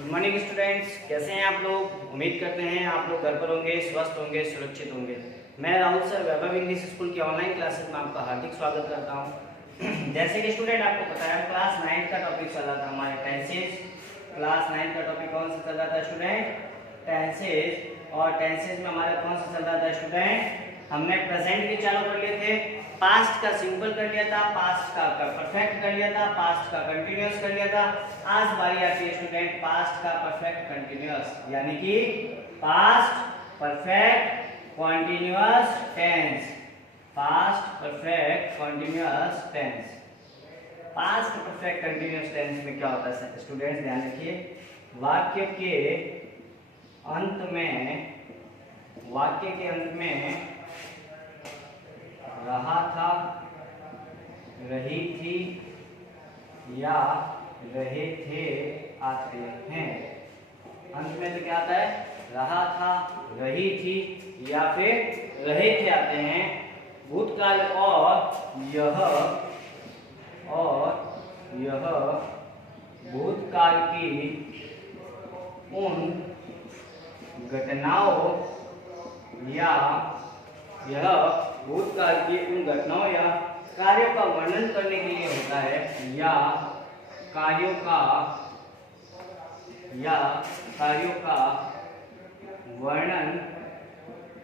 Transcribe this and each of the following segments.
Good morning students, कैसे हैं आप लोग। उम्मीद करते हैं आप लोग घर पर होंगे, स्वस्थ होंगे, सुरक्षित होंगे। मैं राहुल सर वैभव इंग्लिश स्कूल की ऑनलाइन क्लासेस में आपका हार्दिक स्वागत करता हूं। जैसे कि स्टूडेंट आपको पता है क्लास 9 का टॉपिक चल रहा था हमारे टेंसेस। क्लास 9 का टॉपिक कौन सा चल रहा था स्टूडेंट? टेंसेस। और टेंसेस में हमारा कौन सा चल रहा था स्टूडेंट? हमने प्रेजेंट के चालू कर लिए थे, पास्ट का सिंपल कर लिया था, पास्ट का परफेक्ट कर लिया था, पास्ट का कंटिन्यूअस कर लिया था। आज बारी आती है स्टूडेंट पास्ट का परफेक्ट कंटिन्यूअस, यानी कि past perfect continuous tense. Past perfect continuous tense. Past perfect continuous tense में क्या होता है स्टूडेंट्स, ध्यान रखिए। वाक्य के अंत में रहा था, रही थी या रहे थे आते हैं। अंत में तो क्या आता है? रहा था, रही थी या फिर रहे थे आते हैं। भूतकाल और यह भूतकाल की उन घटनाओं या कार्यों का वर्णन करने के लिए होता है, या कार्यों का वर्णन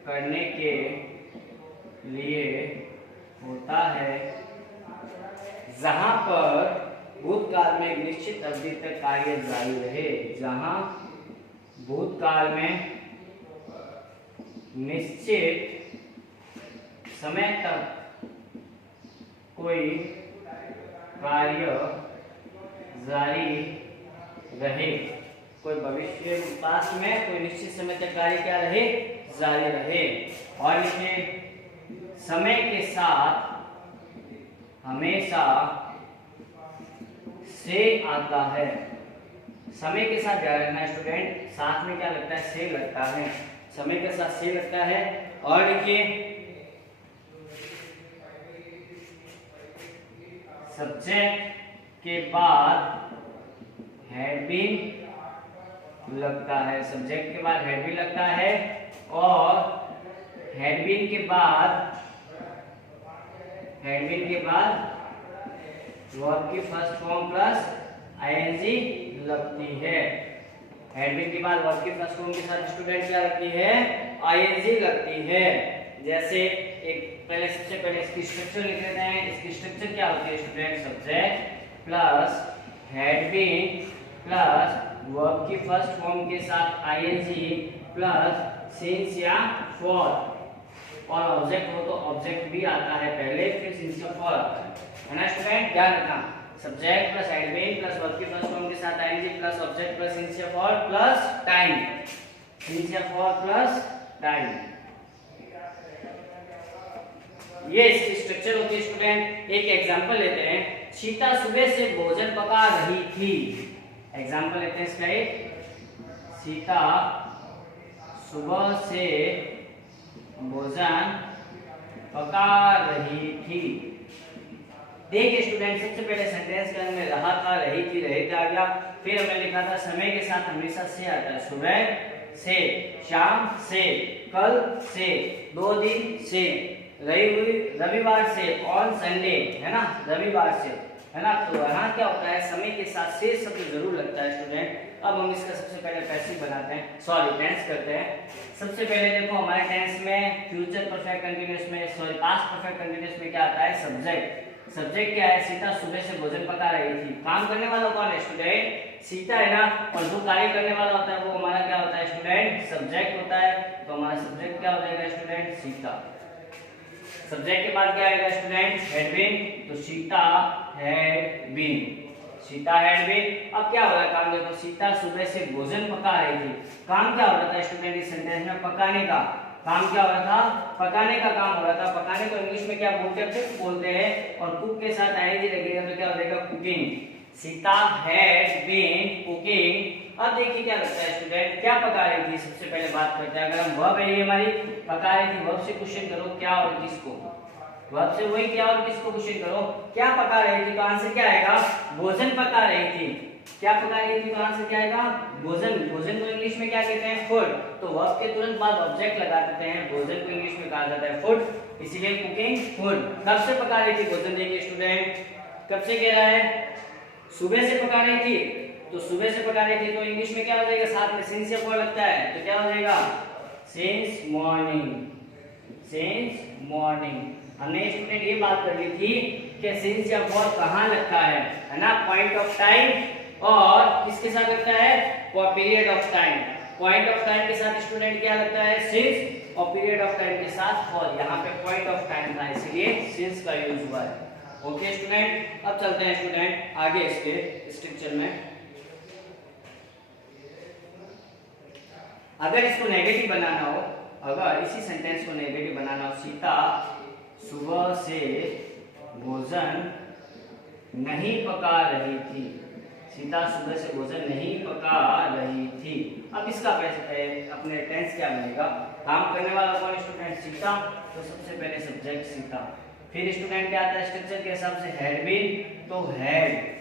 करने के लिए होता है, जहां पर भूतकाल में एक निश्चित अवधि तक कार्य जारी रहे। जहां भूतकाल में निश्चित समय तक कोई कार्य जारी रहे, कोई भविष्य पास में कोई निश्चित समय तक कार्य क्या रहे? जारी रहे। और लिखिए, समय के साथ हमेशा से आता है। समय के साथ ध्यान रखना है स्टूडेंट, साथ में क्या लगता है? से लगता है। समय के साथ से लगता है। और लिखिए, सब्जेक्ट के बाद हैड बीन लगता है। सब्जेक्ट के बाद हैड बीन लगता है। और हैड बीन के बाद वर्ब की फर्स्ट फॉर्म प्लस आईएनजी लगती है। हैड बीन के बाद वर्ब की फर्स्ट फॉर्म के साथ स्टूडेंट क्या लगती है? आईएनजी लगती है। जैसे सबसे पहले इसकी स्ट्रक्चर लिख लेते हैं। इसकी स्ट्रक्चर क्या होती है student? Subject plus had been plus verb की फर्स्ट फॉर्म के साथ आईएनजी प्लस सिंस या फॉर। और ऑब्जेक्ट हो तो ऑब्जेक्ट भी आता है पहले, फिर सिंस या फॉर आता है ना स्टूडेंट? ध्यान रखना, subject plus had been plus verb की फर्स्ट फॉर्म के साथ ING plus object plus since या फॉर प्लस टाइम। सिंस या फॉर प्लस टाइम, ये इसकी स्ट्रक्चर होती है स्टूडेंट। एक एग्जांपल लेते हैं। सीता सुबह से भोजन पका रही थी। एग्जांपल लेते हैं इसका एक। सीता सुबह से भोजन पका रही थी। देखिए स्टूडेंट, सबसे पहले सेंटेंस के अंदर में रहा था, रही थी, रहे थे आ गया। फिर हमने लिखा था समय के साथ हमेशा से आता है। सुबह से, शाम से, कल से, 2 दिन से, रविवार से, ऑन संडे, है ना, रविवार से, है ना। तो यहाँ क्या होता है? समय के साथ से शब्द जरूर लगता है स्टूडेंट। अब हम इसका सबसे पहले पैसिव बनाते हैं, सॉरी टेंस करते हैं। सबसे पहले देखो, हमारे टेंस में फ्यूचर परफेक्ट कंटीन्यूअस में, सॉरी पास्ट परफेक्ट कंटीन्यूअस में क्या आता है? सब्जेक्ट। सब्जेक्ट क्या है? सीता सुबह से भोजन पका रही थी। काम करने वाला कौन है स्टूडेंट? सीता है ना। और जो कार्य करने वाला होता है वो हमारा क्या होता है स्टूडेंट? सब्जेक्ट होता है। तो हमारा सब्जेक्ट क्या हो जाएगा स्टूडेंट? सीता। सब्जेक्ट के बाद क्या आएगा स्टूडेंट? Had been. तो Sita had been, Sita had been. अब क्या हो रहा है काम? देखो, सीता सुबह से भोजन पका रही थी। काम क्या हो रहा था स्टूडेंट इस सेंटेंस में? पकाने का काम क्या हो रहा था? पकाने का काम हो रहा था। पकाने को इंग्लिश में क्या बोलते हैं? कुक बोलते हैं। और कुक के साथ आईएनजी लगेगा तो क्या हो जाएगा? Cooking. Sita had been cooking. अब देखिए क्या लगता है स्टूडेंट, क्या पका रही थी? सबसे पहले बात करते हैं। अगर हम वर्ब है ये हमारी, पका रही थी, वर्ब से क्वेश्चन करो क्या और किसको, वर्ब से वही क्या और किसको क्वेश्चन करो, क्या पका रही थी। तो आंसर क्या आएगा? भोजन पका रही थी। क्या पका रही थी, तो आंसर क्या आएगा भोजन। भोजन को इंग्लिश में क्या कहते हैं फूड। तो वर्ब के तुरंत बाद ऑब्जेक्ट लगा देते हैं, भोजन को इंग्लिश में कहा जाता है फूड, इसीलिए कुकिंग फूड। कब से पका रही थी भोजन, देखिए स्टूडेंट कब से कह रहा है, सुबह से पका रही थी। तो सुबह से पका रही थी तो इंग्लिश में क्या हो जाएगा, साथ में सिंस या फॉर लगता है, तो क्या हो जाएगा सिंस मॉर्निंग, सिंस मॉर्निंग। हमने स्टूडेंट ये बात कर ली थी कि सिंस या फॉर कहाँ लगता है ना, पॉइंट ऑफ टाइम और किसके साथ लगता है, period of time. Point of time के साथ स्टूडेंट क्या लगता है सिंस, और पीरियड ऑफ टाइम के साथ फॉर। यहाँ पे पॉइंट ऑफ टाइम था इसलिए सिंस का यूज हुआ है। ओके स्टूडेंट, अब चलते हैं स्टूडेंट आगे इसके स्ट्रक्चर में। अगर इसको नेगेटिव बनाना हो, अगर इसी सेंटेंस को नेगेटिव बनाना हो, सीता सुबह से भोजन नहीं पका रही थी, सीता सुबह से भोजन नहीं पका रही थी। अब इसका अपने टेंस क्या बनेगा, काम करने वाला कौन स्टूडेंट, सीता, तो सबसे पहले सब्जेक्ट सीता, फिर स्टूडेंट क्या आता है स्ट्रक्चर के हिसाब से हैड बीन, तो हैड।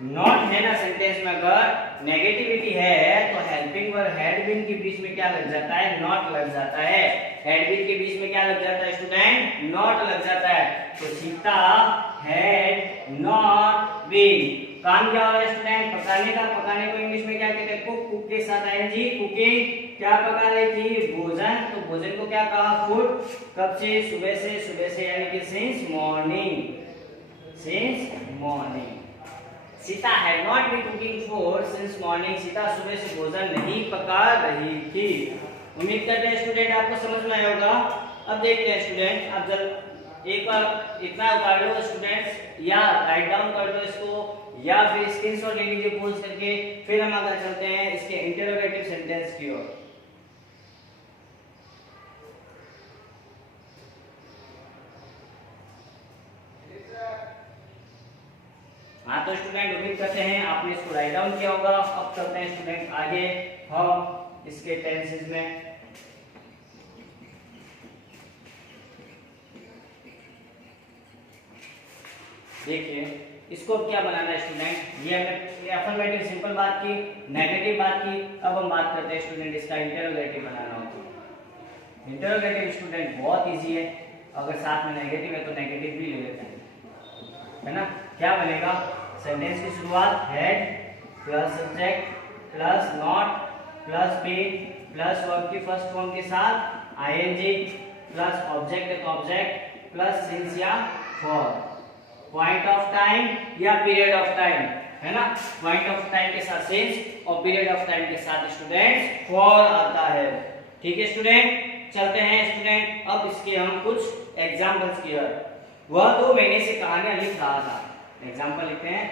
नॉट है ना सेंटेंस में, अगर नेगेटिविटी है तो हेल्पिंग वर्ब हैड बीन के बीच में क्या लग जाता है, नॉट लग जाता है। हैड बीन के बीच में क्या लग जाता है स्टूडेंट, नॉट लग जाता है। तो सीता हैड नॉट बीन, काम क्या हो रहा है स्टूडेंट, पकाने का। पकाने को इंग्लिश में क्या कहते हैं, कुक, कुक के साथ आएंजी, कुकिंग। क्या पका रही थी, भोजन, तो भोजन को क्या कहा, फूड। कब से, सुबह से, सुबह से यानी कि since morning, since morning. Sita had not been cooking food since morning, Sita सुबह से भोजन नहीं पका रही थी। उम्मीद करते हैं स्टूडेंट आपको समझ में आया होगा। अब देखते हैं स्टूडेंट, अब जब एक बार इतना उतार लो स्टूडेंट्स, या राइट डाउन कर दो इसको, या फिर स्क्रीनशॉट ले लीजिए पोज करके, फिर हम आगे चलते हैं इसके इंटरोगेटिव सेंटेंस की ओर। हाँ तो स्टूडेंट उम्मीद करते हैं आपने इसको राइट डाउन किया होगा। अब चलते हैं स्टूडेंट आगे हम इसके टेंसेस में। देखिए इसको अब क्या बनाना है स्टूडेंट, ये हमने अफर्मेटिव सिंपल बात की, नेगेटिव बात की, अब हम बात करते हैं स्टूडेंट इसका इंटरोगेटिव बनाना हो। इंटरोगेटिव स्टूडेंट बहुत इजी है, अगर साथ में नेगेटिव है तो नेगेटिव भी ले लेते हैं, है ना। क्या बनेगा, सेंटेंस की शुरुआत had plus subject plus not plus been plus verb की फर्स्ट फॉर्म के साथ आईएनजी प्लस ऑब्जेक्ट है तो ऑब्जेक्ट प्लस सिंस या फॉर। पॉइंट ऑफ टाइम या पीरियड ऑफ टाइम, है ना, पॉइंट ऑफ टाइम के साथ सिंस और पीरियड ऑफ टाइम के साथ स्टूडेंट्स फॉर आता है। ठीक है स्टूडेंट, चलते हैं स्टूडेंट अब इसके हम कुछ एग्जांपल्स की ओर। वह 2 महीने से कहानियां लिख रहा था, एग्जांपल लिखते हैं,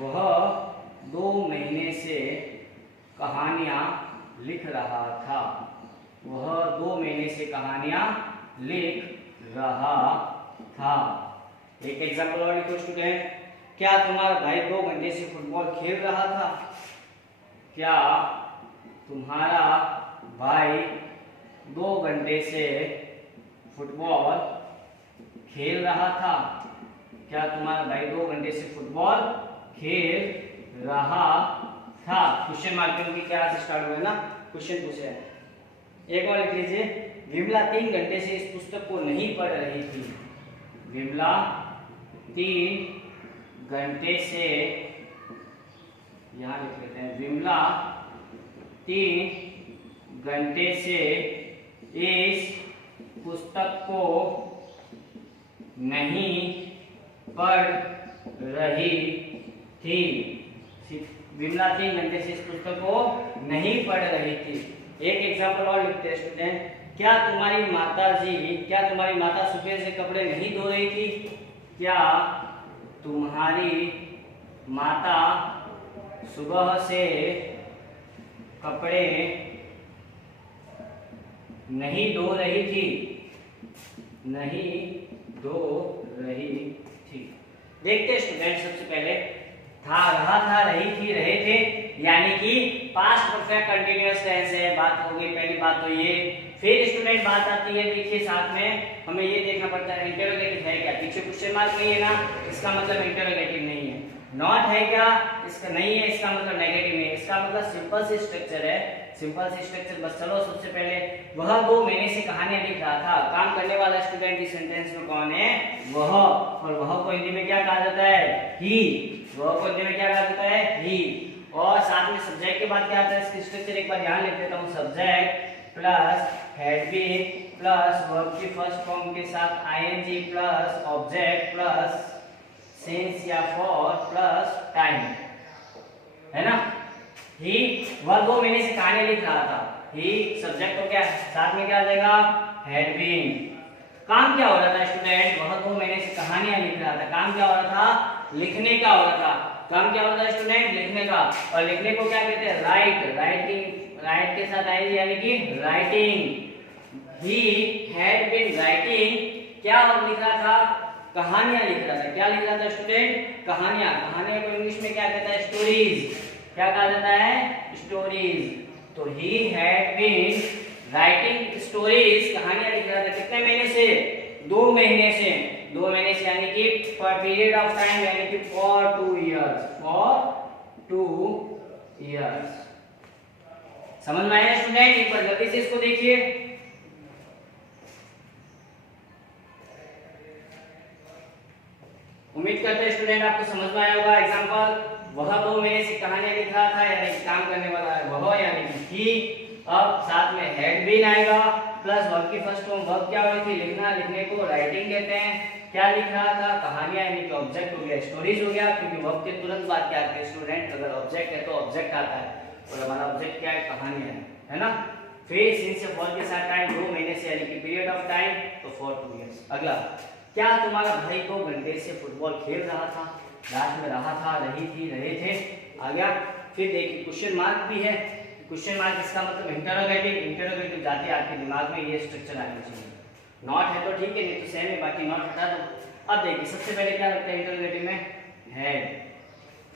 वह 2 महीने से कहानियां लिख रहा था, वह 2 महीने से कहानियां लिख रहा था। एक एग्जांपल और लिखो स्टूडेंट, क्या तुम्हारा भाई 2 घंटे से फुटबॉल खेल रहा था, क्या तुम्हारा भाई 2 घंटे से फुटबॉल खेल रहा था, क्या तुम्हारा भाई 2 घंटे से फुटबॉल खेल रहा था। क्वेश्चन मार्क की क्या से स्टार्ट हुआ है ना, क्वेश्चन पूछे हैं। एक और लिख लीजिए, विमला 3 घंटे से इस पुस्तक को नहीं पढ़ रही थी, विमला 3 घंटे से, यहां लिख लेते हैं, विमला 3 घंटे से इस पुस्तक को नहीं पढ़ रही थी, विमला 3 घंटे से इस पुस्तक को नहीं पढ़ रही थी। एक एग्जांपल और लिखते हैं स्टूडेंट, क्या तुम्हारी माता सुबह से कपड़े नहीं धो रही थी, क्या तुम्हारी माता सुबह से कपड़े नहीं धो रही थी, नहीं धो रही थी। देखते हैं स्टूडेंट, सबसे पहले था, रहा था, रही थी, रहे थे, यानी कि पास्ट परफेक्ट कंटीन्यूअस टेंस है। बात हो गई पहली बात तो ये। फिर स्टूडेंट बात आती है, देखिए साथ में हमें ये देखना पड़ता है इंटरोगेटिव है क्या, पीछे क्वेश्चन मार्क नहीं है ना, इसका मतलब इंटरोगेटिव नहीं है। नॉट है क्या, इसका नहीं है, इसका मतलब नेगेटिव में, इसका मतलब सिंपल सी स्ट्रक्चर है, सिंपल सी स्ट्रक्चर। बस चलो सबसे पहले वह 2 महीने से कहानियां लिख रहा था, काम करने वाला स्टूडेंट इस सेंटेंस में कौन है, वह, और वह को हिंदी में क्या कहा जाता है, ही, वह को हिंदी में क्या कहा जाता है, ही। और साथ में सब्जेक्ट के बाद क्या आता है, इसकी स्ट्रक्चर एक बार ध्यान लिख देता हूं, subject plus had been plus verb की फर्स्ट फॉर्म के साथ ING plus object plus since या फॉर प्लस टाइम, है ना। ही वह 2 महीने से कहानी लिख रहा था, ही सब्जेक्ट को क्या साथ में क्या आ जाएगा, हैड बीन। काम क्या हो रहा था स्टूडेंट, वह 2 महीने से कहानियां लिख रहा था, काम क्या हो रहा था, लिखने का हो रहा था, काम क्या हो रहा था स्टूडेंट, लिखने का। और लिखने को क्या कहते हैं, राइट, राइटिंग, राइट के साथ आएगी यानी कि writing. He had been writing, क्या लिख रहा था, कहानियां लिख रहा था, क्या लिख रहा था स्टूडेंट, कहानियां। कहानियां को इंग्लिश में क्या कहता है, स्टोरीज, क्या कहा जाता है, स्टोरीज। तो he had been writing stories, कहानियां लिख रहा था, कितने महीने से, 2 महीने से, 2 महीने से यानी कि फॉर पीरियड ऑफ टाइम यानी कि फॉर 2 इयर्स, फॉर 2 इयर्स। समझ में आया स्टूडेंट, एक बार जल्दी से इसको देखिए। उम्मीद करते हैं स्टूडेंट आपको समझ में आया होगा। एग्जांपल, वह 2 महीने से कहानियां लिख रहा था यानी कि काम करने वाला है वह यानी कि ही। अब साथ में हैड बीन आएगा प्लस वर्ब की फर्स्ट फॉर्म, वर्ब क्या हुई थी, लिखना, लिखने को राइटिंग कहते हैं। क्या लिख रहा था, कहानियां, यानी कि ऑब्जेक्ट हो गया, स्टोरीज हो गया, क्योंकि वर्ब के तुरंत बाद क्या आता है स्टूडेंट, अगर ऑब्जेक्ट है तो ऑब्जेक्ट आता है, और हमारा ऑब्जेक्ट क्या है, कहानियां है ना। फिर सिंस से फॉर के साथ टाइम 2 महीने से यानी कि पीरियड ऑफ टाइम, तो फॉर 2 इयर्स। अगला, क्या तुम्हारा भाई 2 घंटे से फुटबॉल खेल रहा था, रात में रहा था, रही थी, रहे थे, आ गया। फिर देखिए क्वेश्चन मार्क भी है, क्वेश्चन मार्क इसका मतलब इंटरोगेटिव, इंटरोगेटिव जाते आपके दिमाग में ये स्ट्रक्चर आना चाहिए। नॉट है तो ठीक है, नहीं तो सेम है, बाकी नॉट हटा दो। अब देखिए सबसे पहले क्या लगता है इंटरोगेटिव में, हैड,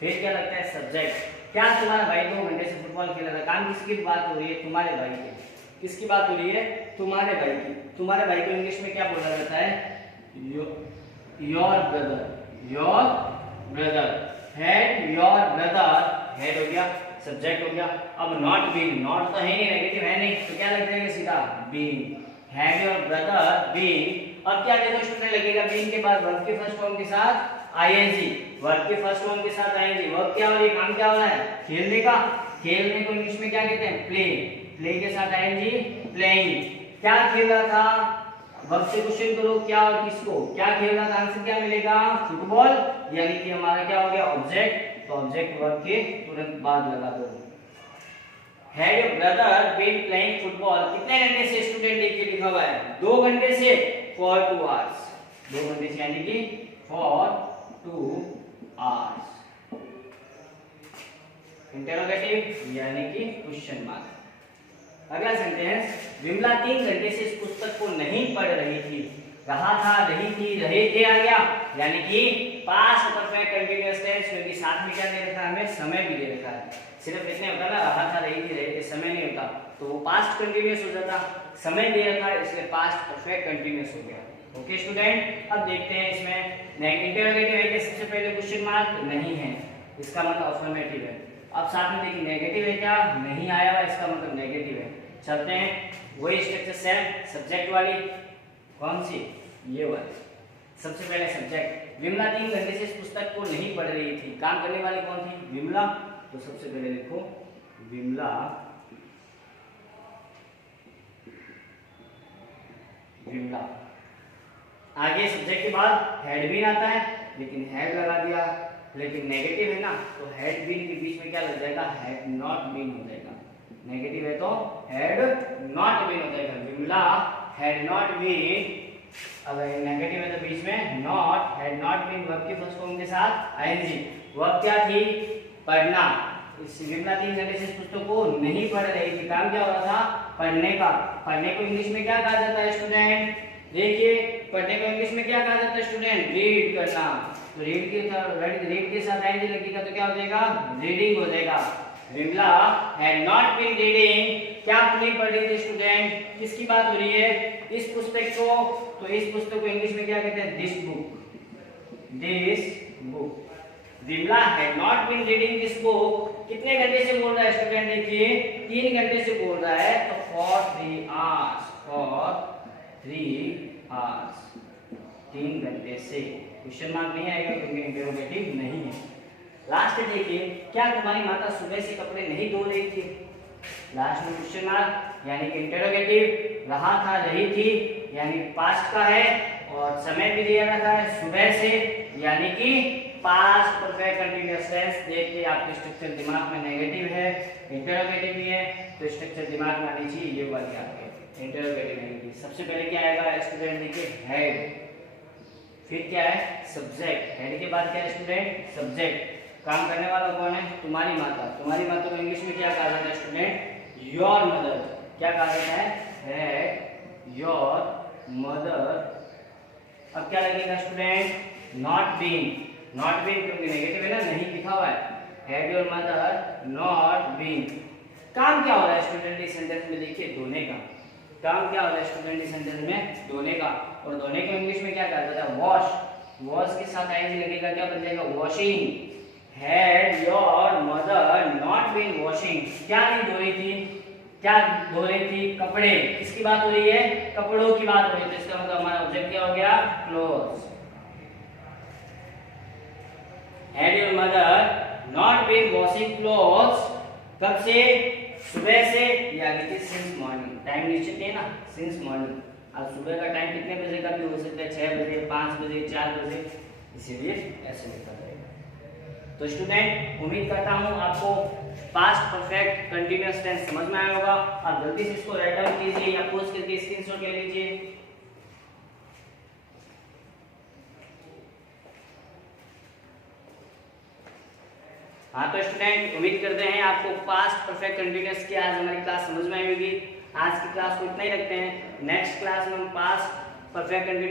फिर क्या लगता है सब्जेक्ट। क्या तुम्हारा भाई 2 घंटे से फुटबॉल खेल रहा था, काम किसकी बात हो रही है, तुम्हारे भाई की, किसकी बात हो रही है, तुम्हारे भाई की। तुम्हारे भाई को इंग्लिश में क्या बोला जाता है, your brother, your brother, had your brother, had हो गया, सब्जेक्ट हो गया। अब नॉट बीन, नॉट तो है नहीं, नेगेटिव है नहीं, तो क्या लग जाएगा सीधा been, had your brother been. अब क्या देखो स्टूडेंट लगेगा, बीन के बाद वर्ब के फर्स्ट फॉर्म के साथ आईएनजी, वर्ब के फर्स्ट फॉर्म के साथ आईएनजी, वर्ब क्या हो रही है, काम क्या हो रहा है, खेलने का। खेलने को इंग्लिश में क्या कहते हैं, प्ले, प्ले के साथ आईएनजी, प्लेइंग। क्या खेल रहा था, वर्ब से क्वेश्चन करो क्या और किसको, क्या खेल रहा था, आंसर क्या मिलेगा, फुटबॉल, यानी कि हमारा क्या हो गया ऑब्जेक्ट, तो ऑब्जेक्ट वर्ब के तुरंत बाद लगा दो। Had your brother been playing football, कितने घंटे से स्टूडेंट देखिए लिखा हुआ है, 2 घंटे से, फॉर 2 आवर्स, 2 घंटे से यानी कि फॉर 2 आवर्स। इंटरोगेटिव यानी कि क्वेश्चन मार्क। अगला सेंटेंस, विमला 3 घंटे से इस पुस्तक को नहीं पढ़ रही थी, रहा था, रही थी, रहे थे आ गया, यानी कि पास्ट परफेक्ट कंटीन्यूअस टेंस, क्योंकि साथ में क्या दे रखा है हमें, समय भी दे रखा है। सिर्फ इतने होता ना, रहा था, रही थी, रहे थे, समय नहीं होता, तो वो पास्ट कंटीन्यूअस हो जाता, समय दे रखा है इसलिए पास्ट परफेक्ट कंटीन्यूअस हो गया। ओके स्टूडेंट, अब देखते हैं इसमें इंटरोगेटिव है कि सबसे पहले क्वेश्चन मार्क नहीं है, इसका मतलब अफर्मेटिव है। अब साथ में देखिए नेगेटिव है क्या, नहीं आया हुआ, इसका मतलब नेगेटिव है। चलते हैं वही स्ट्रक्चर सेम, सब्जेक्ट वाली, कौन सी, ये वाली। सबसे पहले सब्जेक्ट, विमला 3 घंटे से इस पुस्तक को नहीं पढ़ रही थी, काम करने वाली कौन थी, विमला, तो सबसे पहले लिखो विमला, विमला। आगे सब्जेक्ट के बाद हैड बीन आता है, लेकिन हैड लगा दिया, लेकिन नेगेटिव है ना, तो हैड बीन के बीच में क्या लग जाएगा, हैड नॉट बीन हो जाएगा। नेगेटिव है तो हैड नॉट बीन हो जाएगा, विमला हैड नॉट बीन। अगर नेगेटिव है तो बीच में not, had not been verb की फर्स्ट फॉर्म के साथ आईएनजी, वर्ब क्या थी, पढ़ना। इस विमला 3 घंटे से इस पुस्तक को नहीं पढ़ रही थी, काम क्या हो रहा था, पढ़ने का। पढ़ने को इंग्लिश में क्या कहा जाता है स्टूडेंट, देखिए पढ़ने को इंग्लिश में क्या कहा जाता है स्टूडेंट, रीड करना। तो रीड के साथ आईएनजी लगेगा तो क्या हो जाएगा, रीडिंग हो जाएगा। Vimla had not been reading, क्या नहीं पढ़ रही थी स्टूडेंट, किसकी बात हो रही है, इस पुस्तक को। तो इस पुस्तक को इंग्लिश में क्या कहते हैं, this book, this book. Vimla had not been reading this book. कितने घंटे से बोल रहा है स्टूडेंट, देखिए 3 घंटे से बोल रहा है, तो फॉर 3 आवर्स, फॉर 3 आवर्स, 3 घंटे से। क्वेश्चन मार्क नहीं आएगा क्योंकि इंटरोगेटिव नहीं है। लास्ट देखिए, क्या तुम्हारी माता सुबह से कपड़े नहीं धो रही थी? लास्ट में क्वेश्चन मार्क यानी कि इंटरोगेटिव, रहा था रही थी यानी पास्ट का है, और समय भी दिया रखा है सुबह से यानी कि पास्ट परफेक्ट कंटीन्यूअस टेंस। देख के आपके स्ट्रक्चर दिमाग में नेगेटिव है, इंटरोगेटिव भी है, तो स्ट्रक्चर दिमाग में आनी चाहिए ये वाली आपके इंटरोगेटिव नेगेटिव। सबसे पहले क्या आएगा स्टूडेंट, देखिए हेड, फिर क्या है सब्जेक्ट, हेड के बाद क्या है स्टूडेंट सब्जेक्ट। काम करने वाला कौन है? तुम्हारी माता। तुम्हारी माता को इंग्लिश में क्या कहा जाता है स्टूडेंट? Your mother. क्या कहा जाता है? है योर मदर। अब क्या लगेगा student? Not been. Not been क्योंकि नेगेटिव है ना, नहीं लिखा हुआ है। Had your mother not been. काम क्या हो रहा है स्टूडेंट इस सेंटेंस में? देखिए धोने का। काम क्या हो रहा है स्टूडेंट इस सेंटेंस में? धोने का। और धोने को इंग्लिश में क्या कहा जाता है? वॉश। वॉश के साथ आईएनजी लगेगा, क्या बन जाएगा? Washing. Had your mother not been washing, क्या नहीं धो रही थी? क्या धो रही थी? कपड़े। किसकी बात हो रही है? कपड़ों की बात हो रही है, तो इसका मतलब हमारा ऑब्जेक्ट क्या हो गया? Clothes. Had your mother not been washing clothes, कब से? सुबह से, यानी कि since morning। टाइम नीचे थे ना, since morning। अब सुबह का टाइम कितने बजे का भी हो सकता है? 6 बजे, 5 बजे, 4 बजे, इसीलिए ऐसे लिखा जाएगा। तो स्टूडेंट उम्मीद करता हूं आपको पास्ट परफेक्ट कंटीन्यूअस टेंस समझ में आया होगा। आप जल्दी से इसको राइट डाउन कीजिए या पोस्ट करके स्क्रीनशॉट ले लीजिए। हाँ तो स्टूडेंट उम्मीद करते हैं आपको पास्ट परफेक्ट कंटीन्यूअस की आज हमारी क्लास समझ में आई होगी। आज की क्लास को इतना ही रखते हैं। नेक्स्ट क्लास में हम पास्ट परफेक्ट कंटीन्यूअस